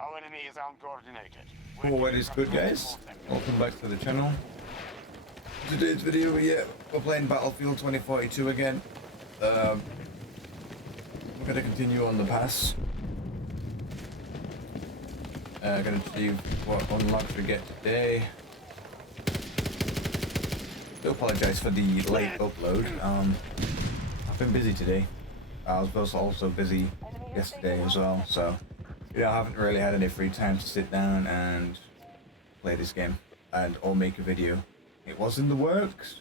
Our enemy is uncoordinated. Cool, what is good, guys? Welcome back to the channel. Today's video, we're playing Battlefield 2042 again. We're gonna continue on the pass. Gonna see what unlocks we get today. Do apologize for the late upload. I've been busy today. I was also busy yesterday as well, so I haven't really had any free time to sit down and play this game or make a video. It was in the works,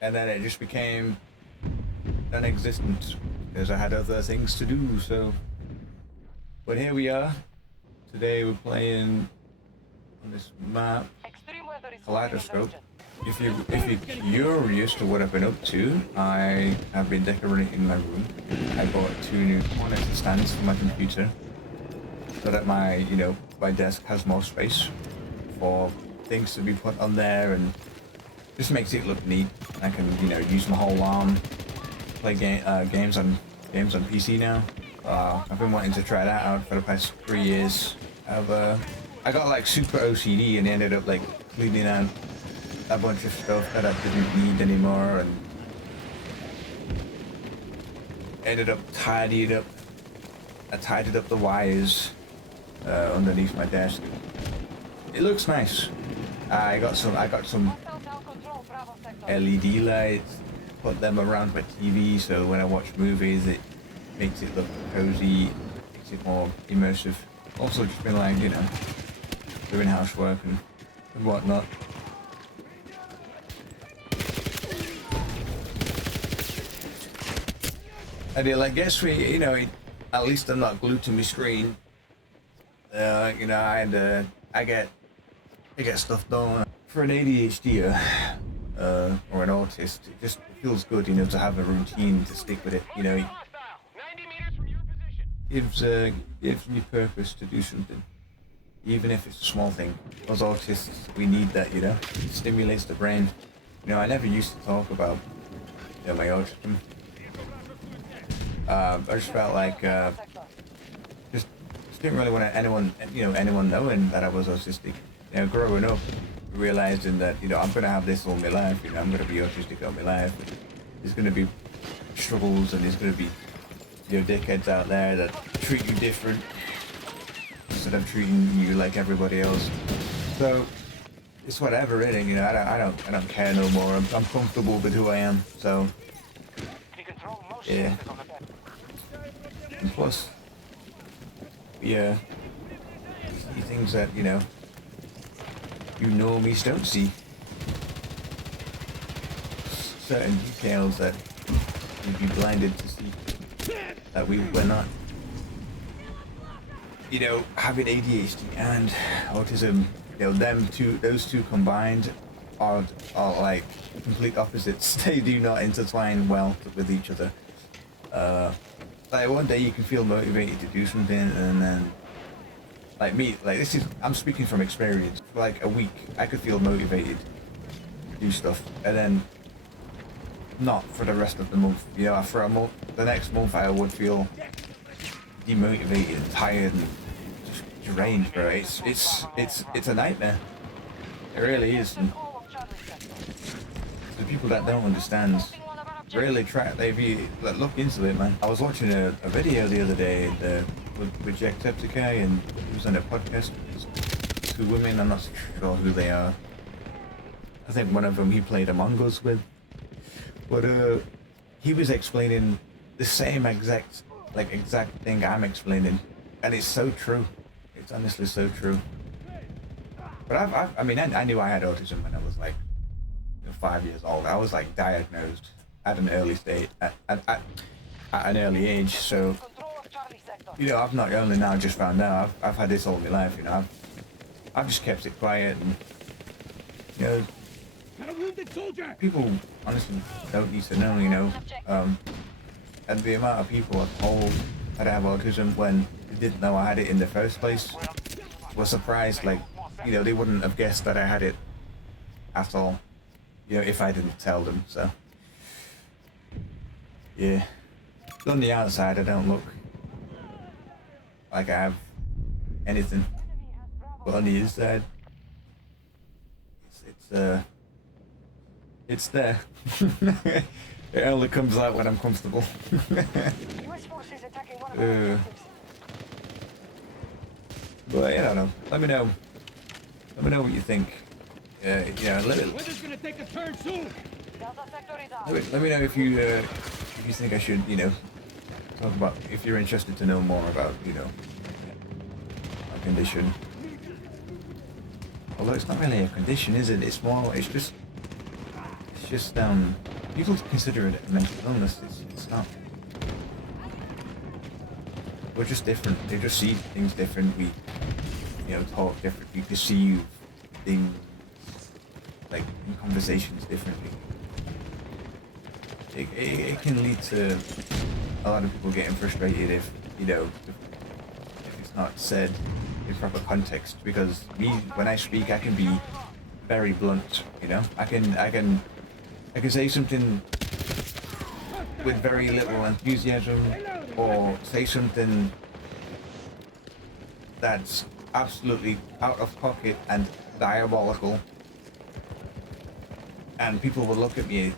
and then it just became non-existent because I had other things to do. So, but here we are. Today we're playing on this map, Kaleidoscope. If you're curious to what I've been up to, I have been decorating my room. I bought 2 new monitor stands for my computer, so that my my desk has more space for things to be put on there, and just makes it look neat. I can use my whole arm, play games on PC now. I've been wanting to try that out for the past 3 years. I got like super OCD and ended up like cleaning out a bunch of stuff that I didn't need anymore, and ended up tidying up. I tidied up the wires underneath my desk. It looks nice. I got some LED lights, put them around my TV, so when I watch movies it makes it look cozy, makes it more immersive. Also just been like, doing housework and whatnot. And I guess at least I'm not glued to my screen. I get stuff done. For an ADHD or an autist, it just feels good, to have a routine to stick with it. Gives me purpose to do something, even if it's a small thing. As autists, we need that, it stimulates the brain. I never used to talk about my autism. I just felt like just didn't really want anyone knowing that I was autistic. Growing up, realizing that I'm gonna have this all my life. I'm gonna be autistic all my life. There's gonna be struggles, and there's gonna be dickheads out there that treat you different instead of treating you like everybody else. So it's whatever, really. I don't care no more. I'm comfortable with who I am. So yeah. And plus, see things that normies don't see. Certain details that you'd be blinded to see that we're not. Having ADHD and autism, those two combined are like complete opposites. They do not intertwine well with each other. Like one day you can feel motivated to do something, and then like me, I'm speaking from experience. For like a week I could feel motivated to do stuff, and then not for the rest of the month. For a month, the next month I would feel demotivated, tired, and just drained, bro. It's a nightmare. It really is. And the people that don't understand really look into it, man. I was watching a video the other day with Jacksepticeye, and he was on a podcast with 2 women. I'm not sure who they are. I think one of them he played Among Us with. But he was explaining the same exact thing I'm explaining, and it's so true. It's honestly so true. But I knew I had autism when I was like 5 years old. I was like diagnosed at an early stage, at an early age. So I've not only now just found out. I've had this all my life. I've just kept it quiet, and people honestly don't need to know, and the amount of people I've told that I have autism when they didn't know I had it in the first place were surprised. Like, they wouldn't have guessed that I had it at all, if I didn't tell them. So yeah, on the outside I don't look like I have anything. But on the inside, it's there. It only comes out when I'm comfortable. But I don't know. Let me know. Let me know what you think. Yeah, Weather's gonna take a turn soon. let me know if you think I should, talk about, if you're interested to know more about, a condition. Although it's not really a condition, is it? It's more, it's just, people consider it a mental illness. It's not. We're just different. They just see things different. We, talk different. We perceive things, like, in conversations differently. It can lead to a lot of people getting frustrated if it's not said in proper context, because when I speak, I can be very blunt, I can say something with very little enthusiasm, or say something that's absolutely out of pocket and diabolical, and people will look at me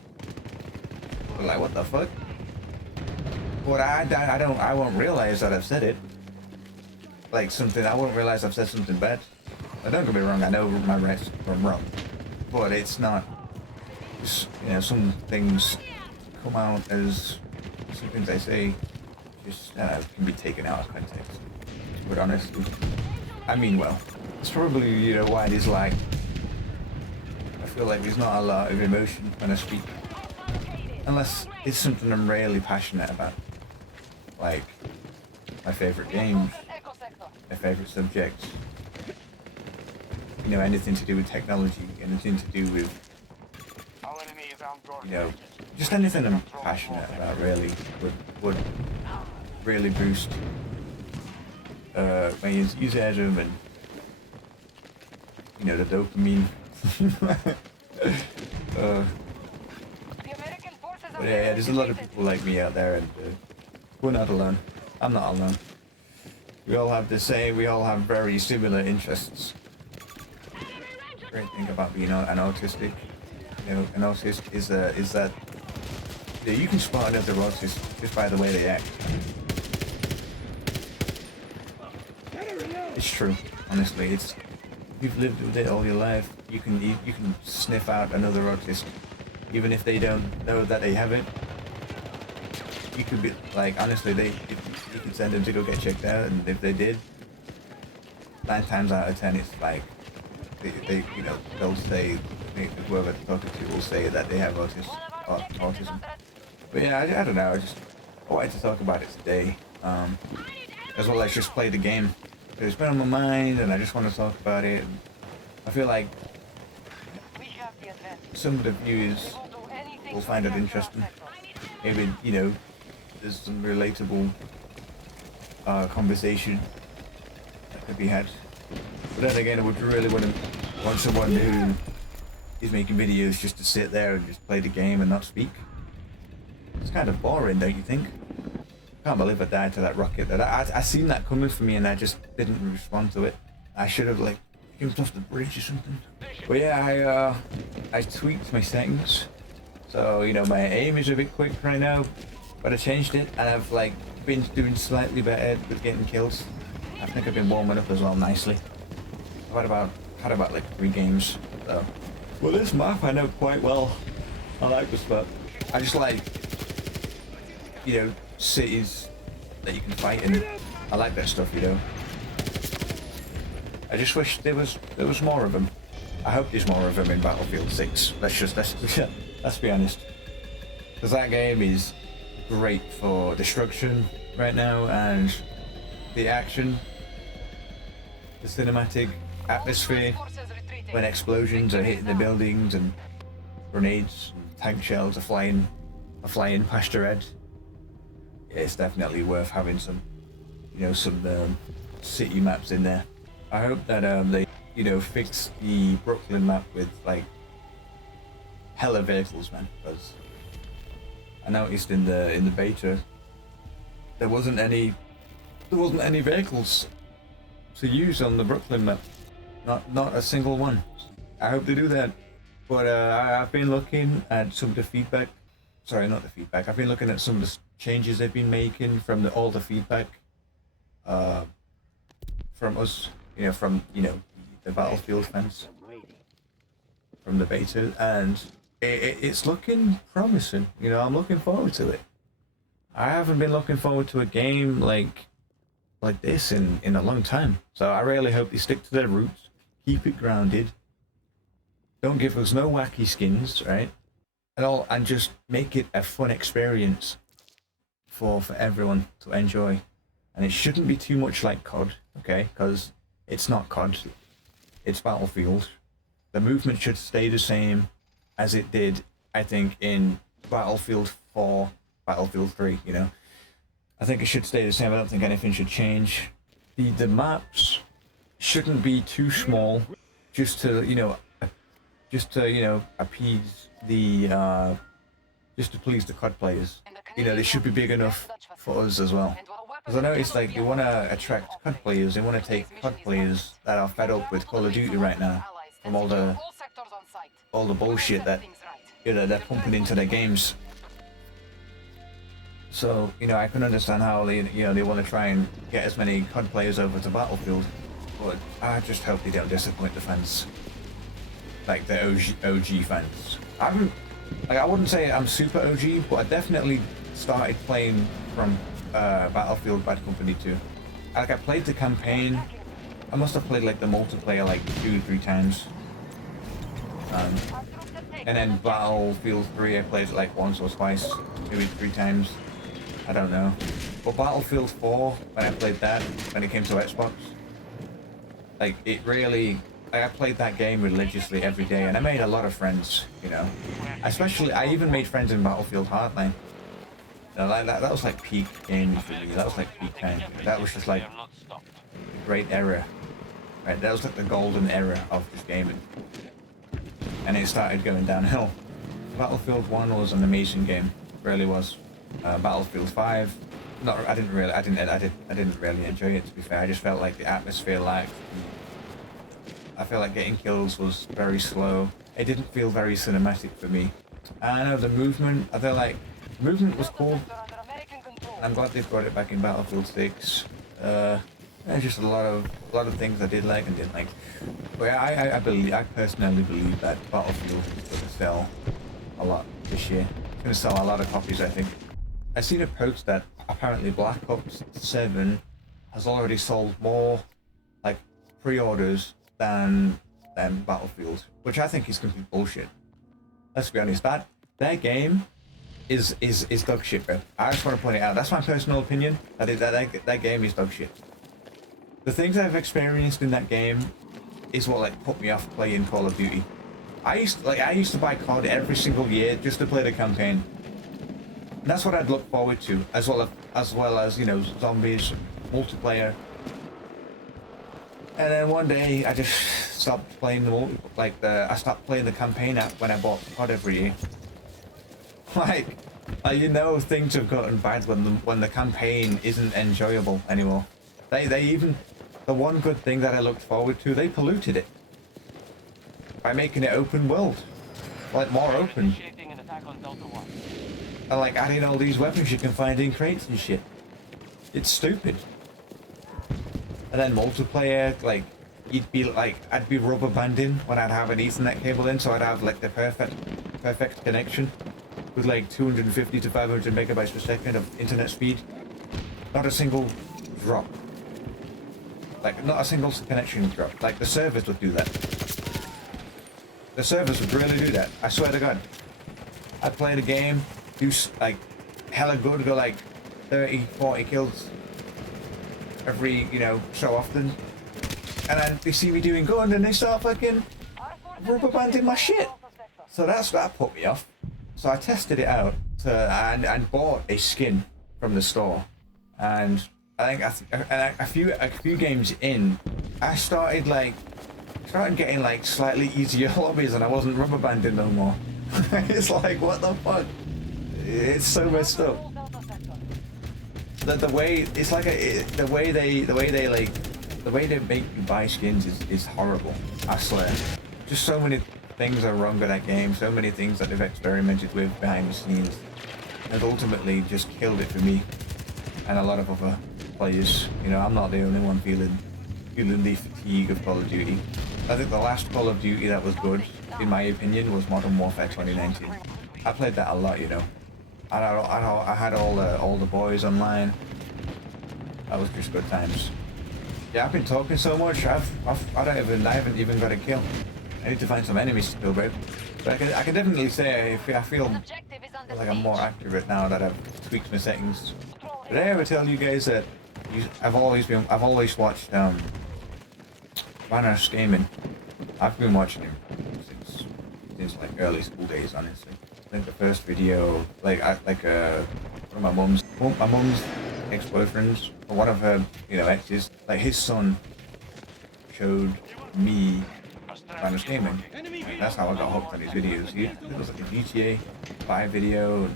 like, what the fuck? But I won't realize that I've said it. Like I won't realize I've said something bad. Don't get me wrong, I know my rights from wrong. But it's not, some things come out as, some things I say just can be taken out of context. But honestly, I mean well. It's probably, why it is like, I feel like there's not a lot of emotion when I speak. Unless it's something I'm really passionate about. Like, my favourite games, my favourite subjects, anything to do with technology, anything to do with, just anything I'm passionate about really would really boost my enthusiasm and, the dopamine. But yeah, there's a lot of people like me out there, and we're not alone. I'm not alone. We all have very similar interests. Great thing about being an autistic, an autist is that you can spot another autist just by the way they act. It's true, honestly. If you've lived with it all your life, you can sniff out another autist, even if they don't know that they have it. You could be like, honestly, you could send them to go get checked out, and if they did, 9 times out of 10, it's like they'll say, whoever they're talking to will say that they have autism. But yeah, I don't know. I wanted to talk about it today, as well as just play the game. It's been on my mind, and I just want to talk about it. And I feel like some of the viewers will find it interesting. Maybe, there's some relatable conversation that could be had. But then again, I would really want someone who is making videos just to sit there and just play the game and not speak. It's kind of boring, don't you think? Can't believe I died to that rocket. I seen that coming for me, and I just didn't respond to it. I should have jumped off the bridge or something. But yeah, I tweaked my settings, so my aim is a bit quick right now. But I changed it, and I've been doing slightly better with getting kills. I think I've been warming up as well nicely. I've had about 3 games. So. Well, this map I know quite well. I like this map. I just like cities that you can fight in. I like that stuff, I just wish there was more of them. I hope there's more of them in Battlefield 6. Let's be honest. Because that game is great for destruction right now, and the action, the cinematic atmosphere, when explosions are hitting the buildings and grenades and tank shells are flying past your head. It's definitely worth having some city maps in there. I hope that they fix the Brooklyn map with hella vehicles, man. Because I noticed in the beta there wasn't any vehicles. to use on the Brooklyn map. Not a single one. I hope they do that. But I've been looking at some of the feedback. Sorry, not the feedback. I've been looking at some of the changes they've been making from all the feedback from us, from the Battlefield fans, from the beta, and it's looking promising. I'm looking forward to it. I haven't been looking forward to a game like this in a long time. So I really hope they stick to their roots, keep it grounded, don't give us no wacky skins, right? And just make it a fun experience for everyone to enjoy. And it shouldn't be too much like COD, okay? Because it's not COD, it's Battlefield. The movement should stay the same as it did, I think, in Battlefield 4, Battlefield 3, I think it should stay the same. I don't think anything should change. The maps shouldn't be too small, just to appease the just to please the COD players. They should be big enough for us as well. Because I noticed they want to attract COD players. They want to take COD players that are fed up with Call of Duty right now, from all the bullshit that they're pumping into their games. So I can understand how they want to try and get as many COD players over to Battlefield, but I just hope they don't disappoint the fans, like the OG fans. I wouldn't say I'm super OG, but I definitely started playing from Battlefield Bad Company 2. I played the campaign. I must have played the multiplayer 2-3 times. And then Battlefield 3 I played it once or twice, maybe 3 times. I don't know. But Battlefield 4, when I played that, when it came to Xbox, it really... I played that game religiously every day, and I made a lot of friends, Especially, I even made friends in Battlefield Hardline. That was peak gaming for me. That was peak time. That was just a great era. Right, that was the golden era of this gaming. And it started going downhill. Battlefield 1 was an amazing game, really was. Battlefield 5, I didn't really enjoy it, to be fair. I just felt like the atmosphere lacked. I felt like getting kills was very slow. It didn't feel very cinematic for me. I know the movement, I feel like movement was cool. I'm glad they've got it back in Battlefield 6. There's just a lot of things I did like and didn't like. But I personally believe that Battlefield is going to sell a lot this year. It's going to sell a lot of copies, I think. I've seen a post that apparently Black Ops 7 has already sold more pre-orders than Battlefield, which I think is complete bullshit. Let's be honest, their game is dog shit, bro. I just want to point it out. That's my personal opinion. That game is dog shit. The things I've experienced in that game is what put me off playing Call of Duty. I used to buy COD every single year just to play the campaign. And that's what I'd look forward to, as well as zombies, multiplayer. And then one day I just stopped playing I stopped playing the campaign app when I bought COD every year. Things have gotten bad when the campaign isn't enjoyable anymore. They even, the one good thing that I looked forward to, they polluted it by making it open world, more open, and adding all these weapons you can find in crates and shit. It's stupid. And then multiplayer, I'd be rubber banding when I'd have an Ethernet cable in, so I'd have the perfect connection with 250 to 500 megabytes per second of internet speed. Not a single drop. Not a single connection drop. The servers would do that. The servers would really do that. I swear to God. I'd play the game, do hella good, go 30, 40 kills every, so often. And then they see me doing good and they start fucking rubber banding my shit. So that put me off. So I tested it out and bought a skin from the store. And I think a few games in, I started getting slightly easier lobbies and I wasn't rubber banding no more. It's what the fuck? It's so messed up. The way it's the way they the way they make you buy skins is horrible. I swear. Just so many things are wrong with that game. So many things that they've experimented with behind the scenes, and ultimately just killed it for me and a lot of other players. You know, I'm not the only one feeling the fatigue of Call of Duty. I think the last Call of Duty that was good, in my opinion, was Modern Warfare 2019. I played that a lot, you know. I had all the boys online. That was just good times. Yeah, I've been talking so much. I haven't even got a kill. I need to find some enemies to kill, babe. But I can definitely say I feel like I'm more accurate now that I've tweaked my settings. Did I ever tell you guys that I've always watched Vanos Gaming? I've been watching him since like early school days, honestly. I think the first video, one of my mum's ex-boyfriends, or one of her, you know, exes, like his son showed me Vanos Gaming. That's how I got hooked on his videos. It was like a GTA 5 video.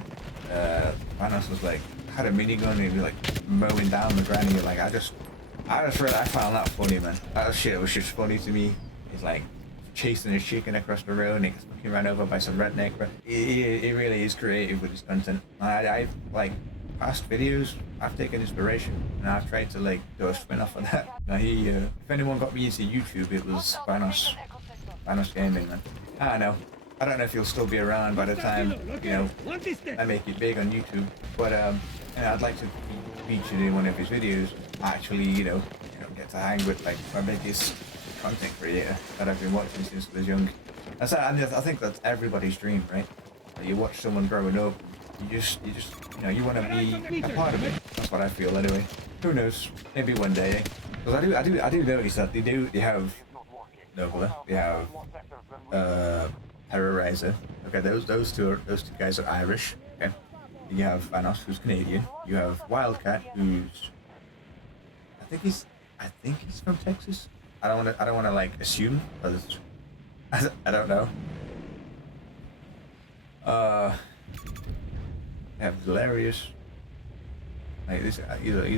Vanos was like, had a minigun and he'd be like mowing down the granny. Like I found that funny, man. That shit was just funny to me. He's like chasing his chicken across the road and he gets fucking ran over by some redneck. But he really is creative with his content. I've like past videos, I've taken inspiration and I've tried to like do a spin off of that. Now if anyone got me into YouTube, it was Vanos Gaming, man. I know. I don't know if he'll still be around by the time, you know, I make it big on YouTube, but I'd like to be featured in one of his videos. Actually, you know, get to hang with like my biggest content creator that I've been watching since I was young. I think that's everybody's dream, right? You watch someone growing up, you know, you want to be a part of it. That's what I feel anyway. Who knows? Maybe one day. Because I do notice that they have Nobler, they have Terrorizer. Okay, those two guys are Irish. Okay, you have Vanos, who's Canadian. You have Wildcat, who's I think he's from Texas. I don't want to like assume, because I don't know. Yeah, hilarious. Like he's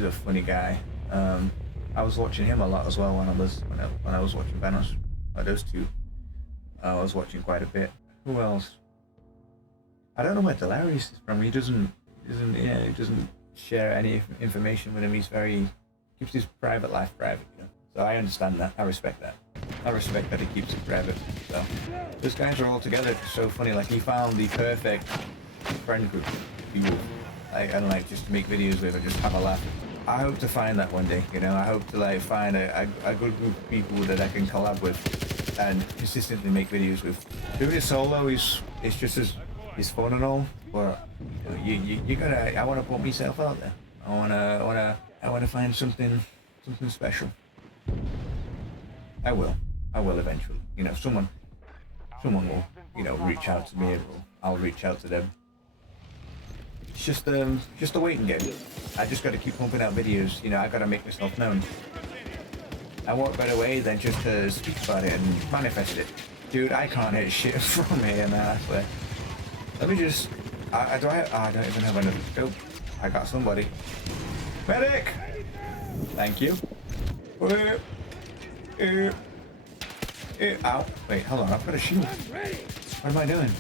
a funny guy. I was watching him a lot as well when I was watching Vanos. Those two. I was watching quite a bit. Who else? I don't know where Delarius is from. He doesn't share any information with him. Keeps his private life private, you know. So I understand that. I respect that. I respect that he keeps it private. So those guys are all together. It's so funny. Like he found the perfect friend group of people, and just to make videos with and just have a laugh. I hope to find that one day. You know, I hope to like find a good group of people that I can collab with and consistently make videos with. Doing it solo is just as fun and all, but you gotta. I want to put myself out there. I wanna find something special. I will eventually. You know, someone will, you know, reach out to me, or I'll reach out to them. It's just a waiting game. I just got to keep pumping out videos. You know, I got to make myself known. And what better way than just to speak about it and manifest it? Dude, I can't hit shit from here, man, I swear. Let me just... I don't even have another scope. I got somebody. Medic! Thank you. Ow. Wait, hold on, I've got a shield. What am I doing?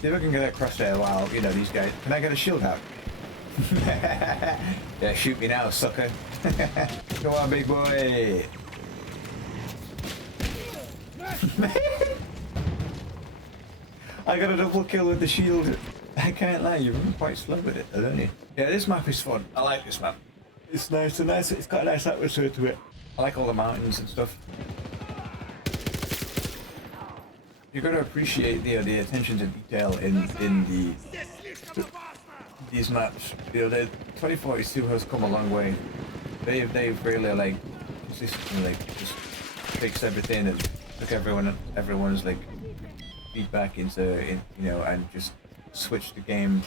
See if I can get across there while, you know, these guys... Can I get a shield out? Yeah, shoot me now, sucker. Come on, big boy. I got a double kill with the shield. I can't lie, you're quite slow with it, don't you? Yeah, this map is fun. I like this map. It's nice. It's got a nice atmosphere to it. I like all the mountains and stuff. You gotta appreciate the attention to detail in these maps. You know, the 2042 has come a long way. They've really like consistently like just fixed everything and took everyone's like feedback into you know, and just switched the game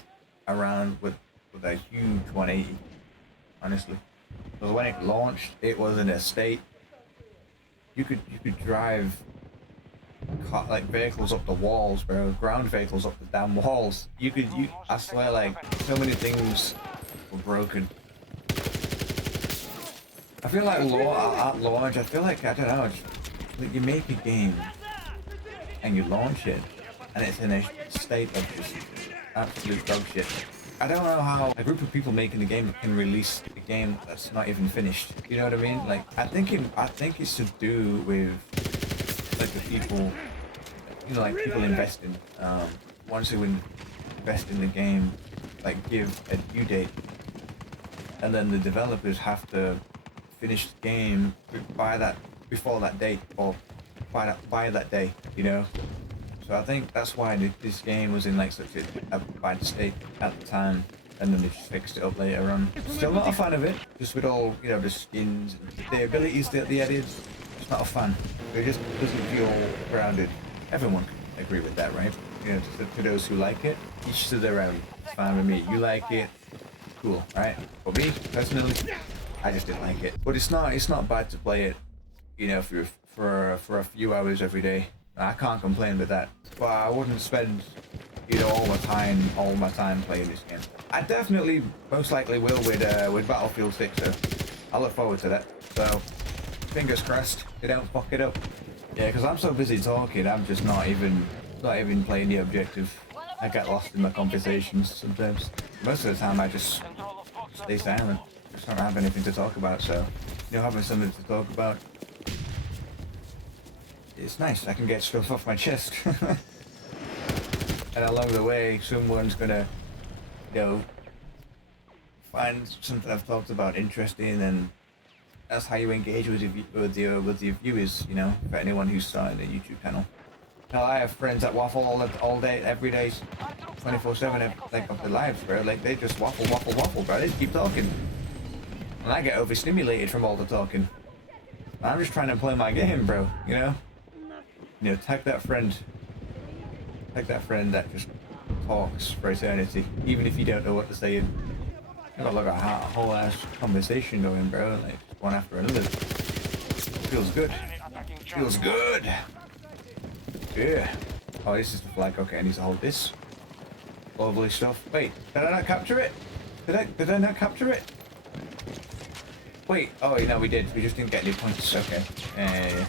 around with a huge 180. Honestly, because when it launched, it was in a state you could drive like vehicles up the walls, bro. Ground vehicles up the damn walls. I swear, like so many things were broken. I feel like at launch, I feel like, I don't know, like you make a game and you launch it and it's in a state of just absolute dog shit. I don't know how a group of people making the game can release a game that's not even finished. You know what I mean? Like, I think it's to do with like the people, you know, like people investing. Once they invest in the game, like give a due date, and then the developers have to finish the game before that date, or by that day, you know. So I think that's why this game was in like such a bad state at the time, and then they just fixed it up later on. Still not a fan of it, just with all, you know, the skins, the abilities that they added. Just not a fan. It just doesn't feel grounded. Everyone can agree with that, right? You know, to those who like it, each to their own. It's fine with me. You like it, cool, right? For me personally, I just didn't like it. But it's not bad to play it, you know, for a few hours every day. I can't complain with that. But I wouldn't spend, you know, all my time playing this game. I definitely, most likely will with Battlefield 6, so I look forward to that. So fingers crossed they don't fuck it up. Yeah, because I'm so busy talking, I'm just not even playing the objective. I get lost in my conversations sometimes. Most of the time I just stay silent. Just don't have anything to talk about, so, you know, having something to talk about, it's nice. I can get stuff off my chest. And along the way, someone's gonna, you know, find something I've talked about interesting, and that's how you engage with your viewers, you know, for anyone who's starting a YouTube channel. Hell, I have friends that waffle all day, every day, 24/7, like of their lives, bro. Like, they just waffle, bro. They just keep talking. And I get overstimulated from all the talking. I'm just trying to play my game, bro, you know? You know, tag that friend that just talks for eternity, even if you don't know what to say. You got like a whole ass conversation going, bro, like one after another. Feels good. Feels good. Yeah. Oh, this is the flag. Okay, I need to hold this. Lovely stuff. Wait, did I not capture it? Did I not capture it? Wait. Oh, no, we did. We just didn't get any points. Okay. Yeah.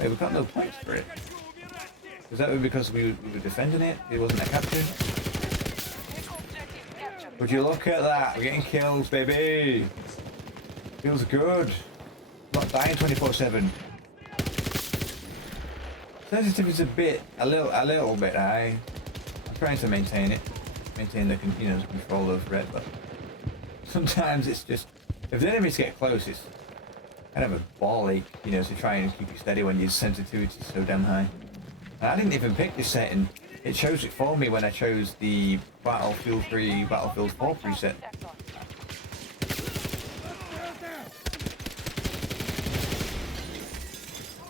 Wait, we got no points for it. Was that because we were defending it? It wasn't a capture? Would you look at that? We're getting kills, baby! Feels good. Not dying 24/7. Sensitivity's a little bit high. I'm trying to maintain it. Maintain the continuous control of red, but sometimes it's just, if the enemies get close, it's kind of a ball ache, you know, to try and keep you steady when your sensitivity is so damn high. And I didn't even pick this setting. It chose it for me when I chose the Battlefield 3, Battlefield 4 preset.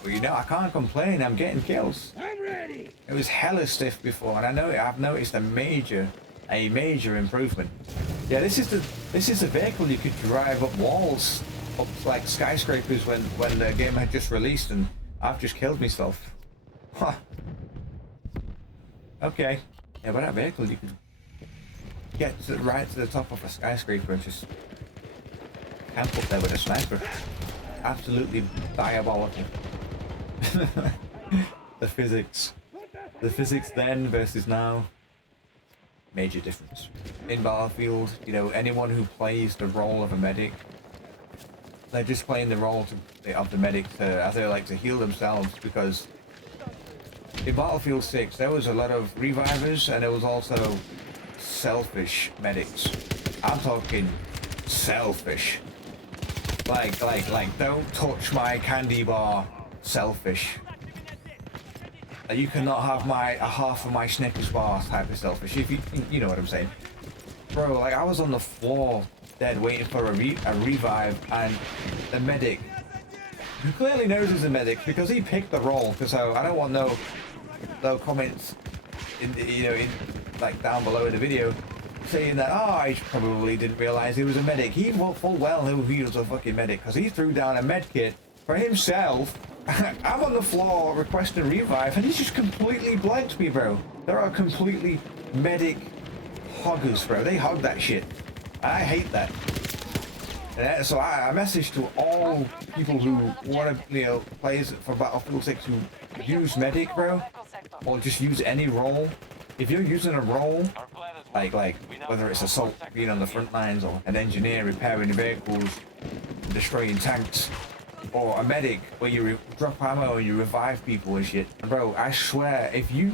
Well, you know, I can't complain. I'm getting kills. I'm ready. It was hella stiff before, and I know I've noticed a major improvement. Yeah, this is the vehicle you could drive up walls, up like skyscrapers when the game had just released, and I've just killed myself. Huh. Okay. Yeah, but that vehicle you could get right to the top of a skyscraper and just camp up there with a sniper. Absolutely diabolical. The physics then versus now, major difference. In Battlefield, you know, anyone who plays the role of a medic, they're just playing the role of the medic as they like to heal themselves, because in Battlefield 6 there was a lot of revivers and there was also selfish medics. I'm talking selfish. Like don't touch my candy bar. Selfish. You cannot have a half of my Snickers bar type of selfish. If you know what I'm saying, bro. Like, I was on the floor dead waiting for a revive, and the medic, who clearly knows he's a medic because he picked the role. So I don't want no comments in like down below in the video saying that, oh, I probably didn't realize he was a medic. He full well knew he was a fucking medic because he threw down a med kit for himself. I'm on the floor requesting revive, and he's just completely blanked me, bro. There are completely medic hoggers, bro. They hog that shit. I hate that. So I message to all people who want to, you know, play for Battlefield 6 who use medic, bro, or just use any role. If you're using a role, like whether it's assault, being on the front lines, or an engineer repairing vehicles, destroying tanks, or a medic where you drop ammo and you revive people and shit, bro, I swear, if you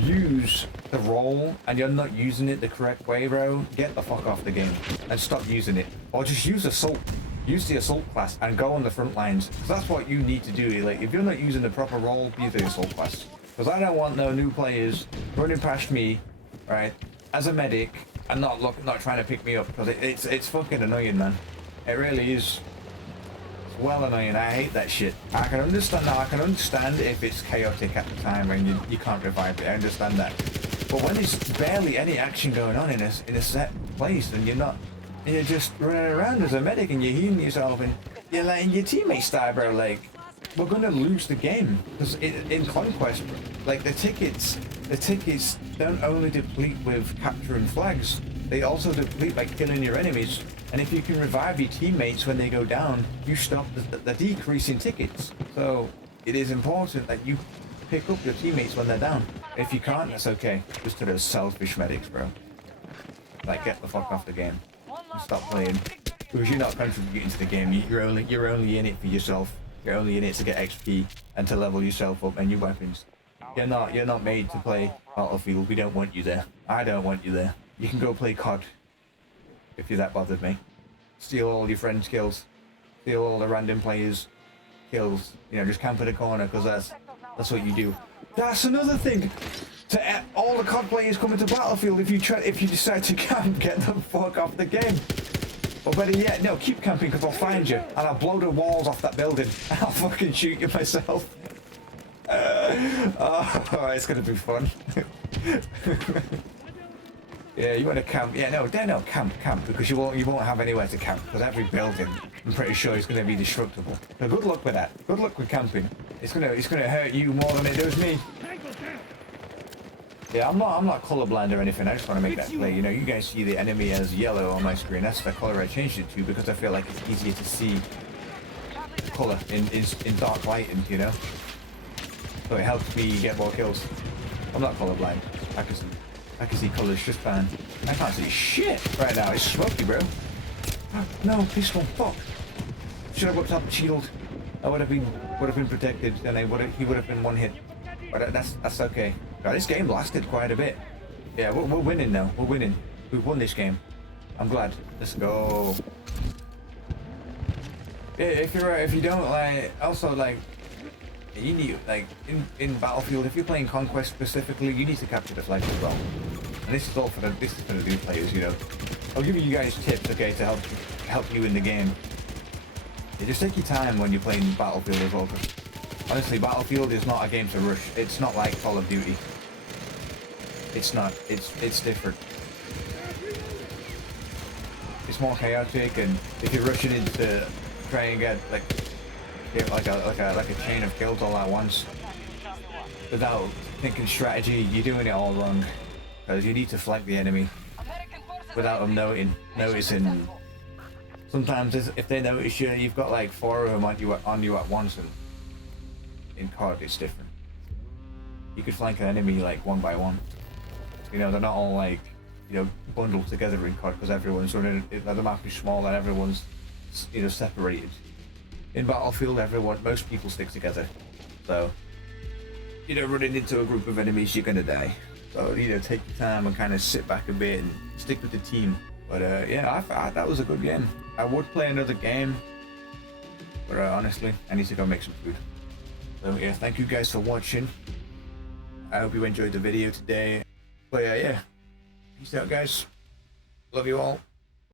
use the role and you're not using it the correct way, bro, get the fuck off the game and stop using it. Or just use assault. Use the assault class and go on the front lines. Because that's what you need to do. Like, if you're not using the proper role, be the assault class. Because I don't want no new players running past me, right, as a medic and not trying to pick me up. Because it's fucking annoying, man. It really is. Well annoying. I hate that shit. I can understand that. I can understand if it's chaotic at the time and you can't revive it. I understand that. But when there's barely any action going on in a set place and you're just running around as a medic and you're healing yourself and you're letting your teammates die, bro, like, we're gonna lose the game. Because in Conquest, like, the tickets don't only deplete with capturing flags, they also deplete by killing your enemies. And if you can revive your teammates when they go down, you stop the decrease in tickets. So it is important that you pick up your teammates when they're down. If you can't, that's okay. Just to those selfish medics, bro. Like, get the fuck off the game and stop playing. Because you're not contributing to the game. You're only in it for yourself. You're only in it to get XP and to level yourself up and your weapons. You're not made to play Battlefield. We don't want you there. I don't want you there. You can go play COD. If you're that bothered me. Steal all your friends' kills. Steal all the random players' kills. You know, just camp in a corner, because that's what you do. That's another thing. To all the COD players coming to Battlefield, if you decide to camp, get the fuck off the game. Or better yet, no, keep camping, because I'll find you and I'll blow the walls off that building and I'll fucking shoot you myself. Oh, it's gonna be fun. Yeah, you want to camp? Yeah, no, camp, because you won't have anywhere to camp, because every building, I'm pretty sure, is going to be destructible. So good luck with that. Good luck with camping. It's gonna hurt you more than it does me. Yeah, I'm not colorblind or anything. I just want to make that clear. You know, you guys see the enemy as yellow on my screen. That's the color I changed it to because I feel like it's easier to see color in dark lighting. You know, so it helps me get more kills. I'm not colorblind. I can see colors just fine. I can't see shit right now. It's smoky, bro. No, pistol. Fuck. Should have whipped up shield. I would have been protected, and he would have been one hit. But that's okay. God, this game lasted quite a bit. Yeah, we're winning now. We're winning. We've won this game. I'm glad. Let's go. Yeah, if you don't like, also like, you need, like, in Battlefield, if you're playing Conquest specifically, you need to capture the flag as well. And this is all for the new players, you know. I'll give you guys tips, okay, to help you in the game. Yeah, just take your time when you're playing Battlefield as well. Honestly, Battlefield is not a game to rush. It's not like Call of Duty. It's not. It's different. It's more chaotic, and if you're rushing in to try and get like a chain of kills all at once without thinking strategy, you're doing it all wrong. Because you need to flank the enemy without them noticing. Sometimes if they notice you, you've got like 4 of them on you at once, and in COD it's different. You could flank an enemy like one by one. You know, they're not all like, you know, bundled together in COD because everyone's running. The map is small and everyone's, you know, separated. In Battlefield, most people stick together. So, you know, running into a group of enemies, you're gonna die. So, you know, take your time and kind of sit back a bit and stick with the team. But yeah, I that was a good game. I would play another game, but honestly, I need to go make some food. So yeah, thank you guys for watching. I hope you enjoyed the video today. But yeah, peace out, guys. Love you all.